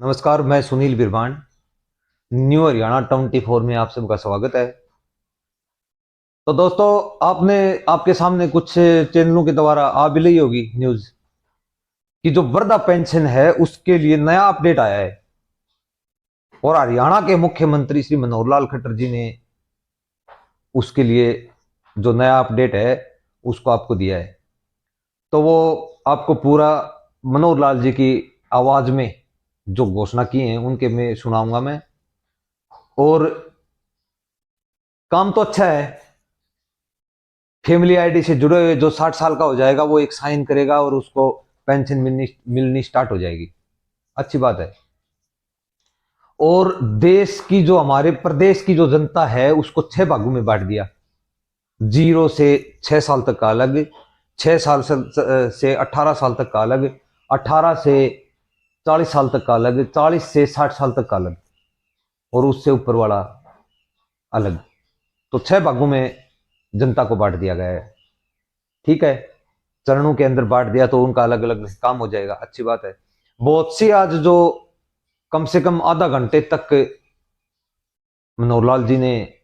नमस्कार, मैं सुनील बिरवान। न्यू हरियाणा 24 में आप सबका स्वागत है। तो दोस्तों, आपने आपके सामने कुछ चैनलों के द्वारा आ भी रही होगी न्यूज कि जो वृद्धा पेंशन है उसके लिए नया अपडेट आया है और हरियाणा के मुख्यमंत्री श्री मनोहर लाल खट्टर जी ने उसके लिए जो नया अपडेट है उसको आपको दिया है। तो वो आपको पूरा मनोहर लाल जी की आवाज में जो घोषणा की है उनके में सुनाऊंगा मैं। और काम तो अच्छा है। फैमिली आईडी से जुड़े हुए जो 60 साल का हो जाएगा वो एक साइन करेगा और उसको पेंशन मिलनी मिलनी स्टार्ट हो जाएगी। अच्छी बात है। और देश की जो हमारे प्रदेश की जो जनता है उसको 6 भागों में बांट दिया। 0 से 6 साल तक का अलग, 6 साल से 18 साल तक का अलग, 18 से 40 साल तक का अलग, 40 से 60 साल तक का अलग और उससे ऊपर वाला अलग। तो 6 भागों में जनता को बांट दिया गया है। ठीक है, चरणों के अंदर बांट दिया तो उनका अलग अलग काम हो जाएगा। अच्छी बात है। बहुत सी आज जो कम से कम आधा घंटे तक मनोहर लाल जी ने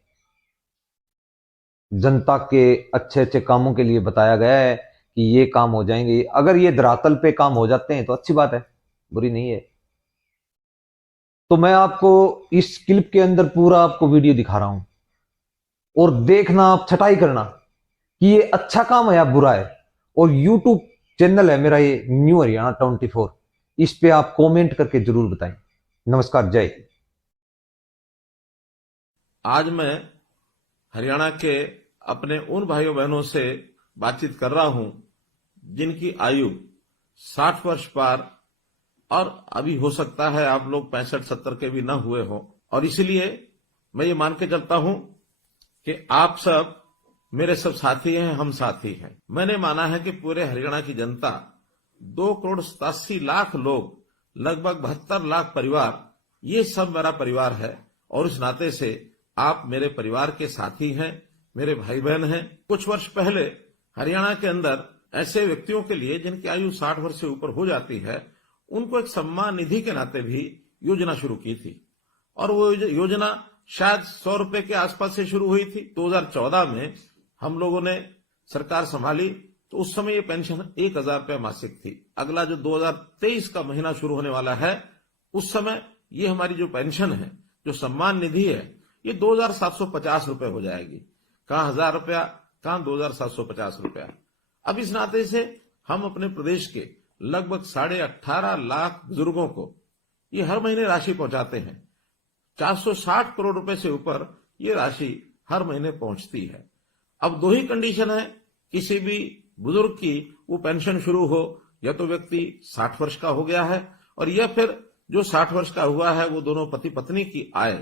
जनता के अच्छे अच्छे कामों के लिए बताया गया है कि ये काम हो जाएंगे। अगर ये धरातल पे काम हो जाते हैं तो अच्छी बात है, बुरी नहीं है। तो मैं आपको इस क्लिप के अंदर पूरा आपको वीडियो दिखा रहा हूं और देखना, आप छटाई करना कि ये अच्छा काम है या बुरा है। और यूट्यूब चैनल है मेरा ये न्यू हरियाणा 24, इस पे आप कमेंट करके जरूर बताएं। नमस्कार, जय हिंद। आज मैं हरियाणा के अपने उन भाइयों बहनों से बातचीत कर रहा हूं जिनकी आयु 60 वर्ष पार और अभी हो सकता है आप लोग 65-70 के भी न हुए हो। और इसलिए मैं ये मान के चलता हूं कि आप सब मेरे सब साथी हैं, हम साथी हैं। मैंने माना है कि पूरे हरियाणा की जनता 2,87,00,000 लोग, लगभग 72 लाख परिवार, ये सब मेरा परिवार है। और इस नाते से आप मेरे परिवार के साथी हैं, मेरे भाई बहन हैं। कुछ वर्ष पहले हरियाणा के अंदर ऐसे व्यक्तियों के लिए जिनकी आयु 60 वर्ष से ऊपर हो जाती है, उनको एक सम्मान निधि के नाते भी योजना शुरू की थी। और वो योजना शायद 100 रुपए के आसपास से शुरू हुई थी। 2014 में हम लोगों ने सरकार संभाली तो उस समय ये पेंशन 1,000 रुपये मासिक थी। अगला जो 2023 का महीना शुरू होने वाला है उस समय ये हमारी जो पेंशन है, जो सम्मान निधि है, ये 2,750 रुपये हो जाएगी। कहां 1,000 रुपया, कहां 2,750 रुपया। अब इस नाते से हम अपने प्रदेश के लगभग 18.5 लाख बुजुर्गों को ये हर महीने राशि पहुंचाते हैं। 460 करोड़ रुपए से ऊपर ये राशि हर महीने पहुंचती है। अब दो ही कंडीशन है किसी भी बुजुर्ग की वो पेंशन शुरू हो, या तो व्यक्ति 60 वर्ष का हो गया है और या फिर जो 60 वर्ष का हुआ है वो दोनों पति पत्नी की आय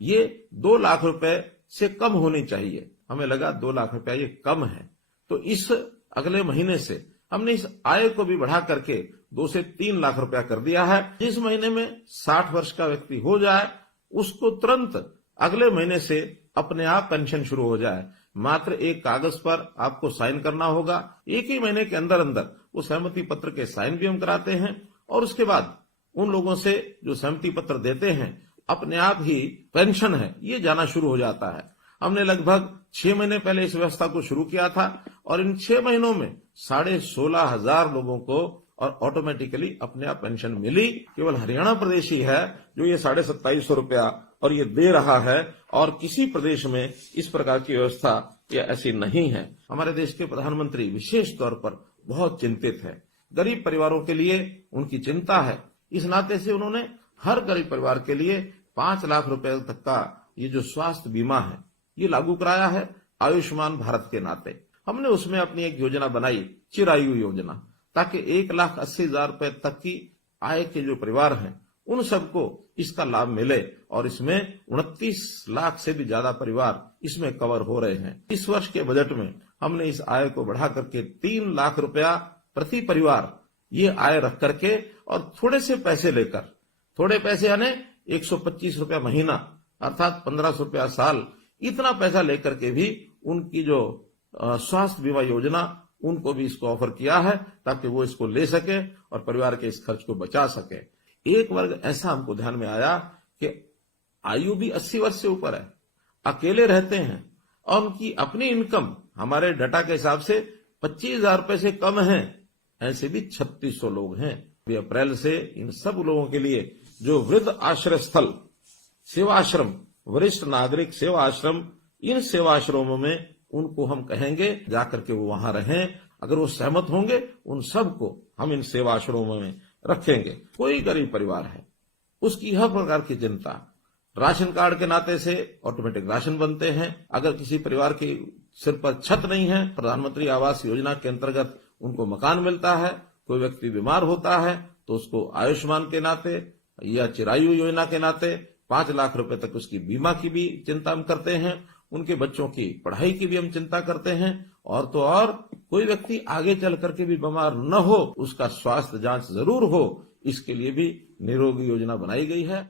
ये 2 लाख रुपए से कम होनी चाहिए। हमें लगा 2 लाख रुपया ये कम है, तो इस अगले महीने से हमने इस आय को भी बढ़ा करके 2 से 3 लाख रुपया कर दिया है। जिस महीने में 60 वर्ष का व्यक्ति हो जाए उसको तुरंत अगले महीने से अपने आप पेंशन शुरू हो जाए। मात्र एक कागज पर आपको साइन करना होगा। एक ही महीने के अंदर अंदर वो सहमति पत्र के साइन भी हम कराते हैं और उसके बाद उन लोगों से जो सहमति पत्र देते हैं अपने आप ही पेंशन है ये जाना शुरू हो जाता है। हमने लगभग 6 महीने पहले इस व्यवस्था को शुरू किया था और इन 6 महीनों में 16,500 लोगों को और ऑटोमेटिकली अपने आप पेंशन मिली। केवल हरियाणा प्रदेश ही है जो ये 2,750 रुपया और ये दे रहा है, और किसी प्रदेश में इस प्रकार की व्यवस्था ये ऐसी नहीं है। हमारे देश के प्रधानमंत्री विशेष तौर पर बहुत चिंतित है। गरीब परिवारों के लिए उनकी चिंता है। इस नाते से उन्होंने हर गरीब परिवार के लिए 5 लाख रुपए तक का ये जो स्वास्थ्य बीमा है ये लागू कराया है आयुष्मान भारत के नाते। हमने उसमें अपनी एक योजना बनाई, चिरायु योजना, ताकि 1,80,000 रुपए तक की आय के जो परिवार हैं उन सबको इसका लाभ मिले। और इसमें 29 लाख से भी ज्यादा परिवार इसमें कवर हो रहे हैं। इस वर्ष के बजट में हमने इस आय को बढ़ा करके 3 लाख रुपया प्रति परिवार ये आय रख करके और थोड़े से पैसे लेकर, थोड़े पैसे यानी 125 रुपया महीना अर्थात 1,500 रुपया साल, इतना पैसा लेकर के भी उनकी जो स्वास्थ्य बीमा योजना उनको भी इसको ऑफर किया है ताकि वो इसको ले सके और परिवार के इस खर्च को बचा सके। एक वर्ग ऐसा हमको ध्यान में आया कि आयु भी 80 वर्ष से ऊपर है, अकेले रहते हैं और उनकी अपनी इनकम हमारे डाटा के हिसाब से 25,000 रुपए से कम है। ऐसे भी 3600 लोग हैं। अभी अप्रैल से इन सब लोगों के लिए जो वृद्ध आश्रय स्थल, सेवाश्रम, वरिष्ठ नागरिक सेवा आश्रम, इन सेवाश्रमों में उनको हम कहेंगे जाकर के वो वहां रहें। अगर वो सहमत होंगे उन सबको हम इन सेवाश्रमों में रखेंगे। कोई गरीब परिवार है, उसकी हर प्रकार की चिंता, राशन कार्ड के नाते से ऑटोमेटिक राशन बनते हैं। अगर किसी परिवार के सिर पर छत नहीं है, प्रधानमंत्री आवास योजना के अंतर्गत उनको मकान मिलता है। कोई व्यक्ति बीमार होता है तो उसको आयुष्मान के नाते या चिरायु योजना के नाते 5 लाख रुपए तक उसकी बीमा की भी चिंता हम करते हैं। उनके बच्चों की पढ़ाई की भी हम चिंता करते हैं। और तो और कोई व्यक्ति आगे चल करके भी बीमार न हो, उसका स्वास्थ्य जांच जरूर हो, इसके लिए भी निरोगी योजना बनाई गई है।